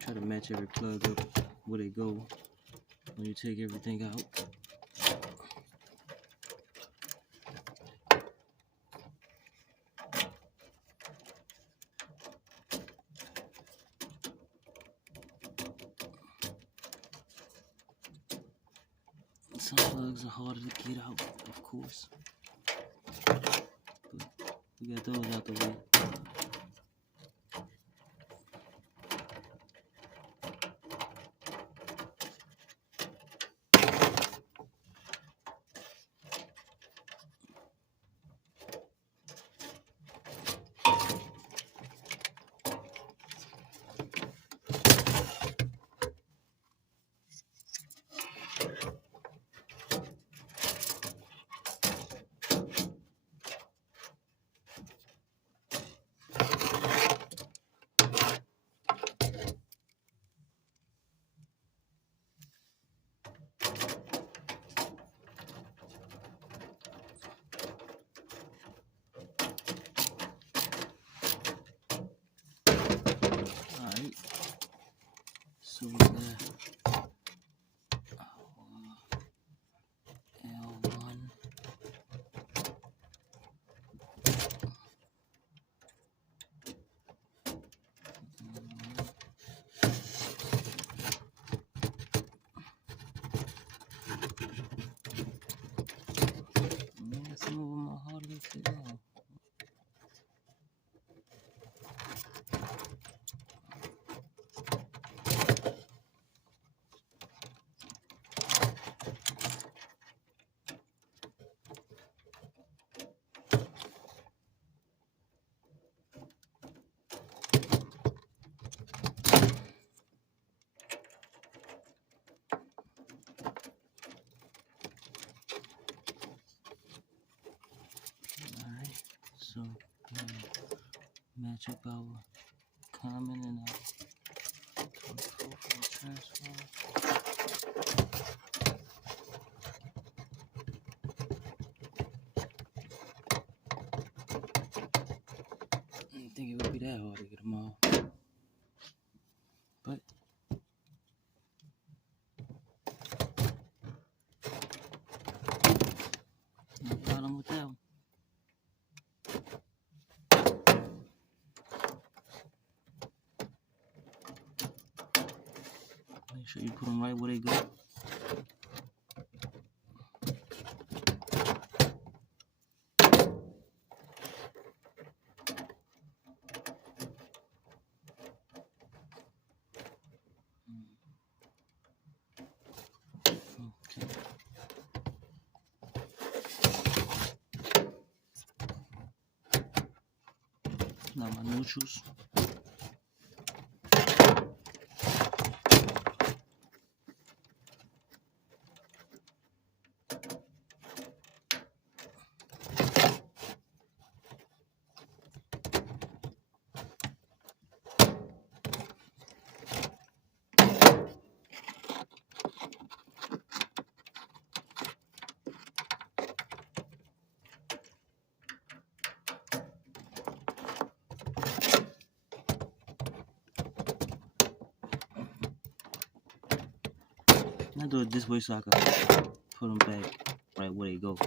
try to match every plug up where they go when you take everything out. Some plugs are harder to get out, of course, but we got those out the way. Alright, so we got L1. Man, some of them are harder to get out. Alright, so match up our common and our 24 for the transformer. I didn't think it would be that hard to get them all, but no problem with that one. Make sure you put them right where they go. Okay. Now my neutrals. I do it this way so I can put them back right where they go.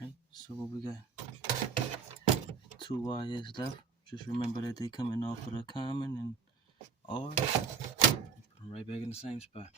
Right, so what we got? 2 wires left. Just remember that they coming off of the common and R. Put them right back in the same spot.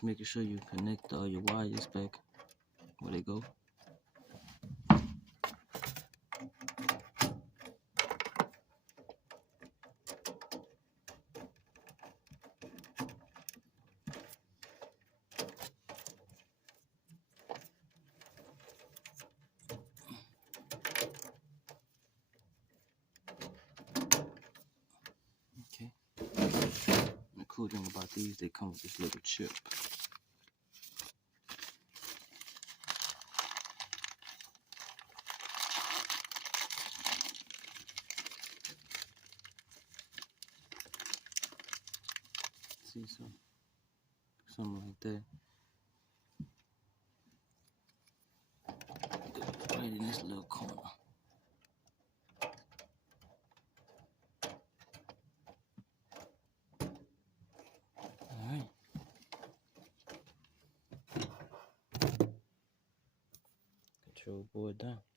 just making sure you connect all your wires back where they go. Okay. The cool thing about these, they come with this little chip. See, so something like that. Go right in this little corner. Alright. Control board down.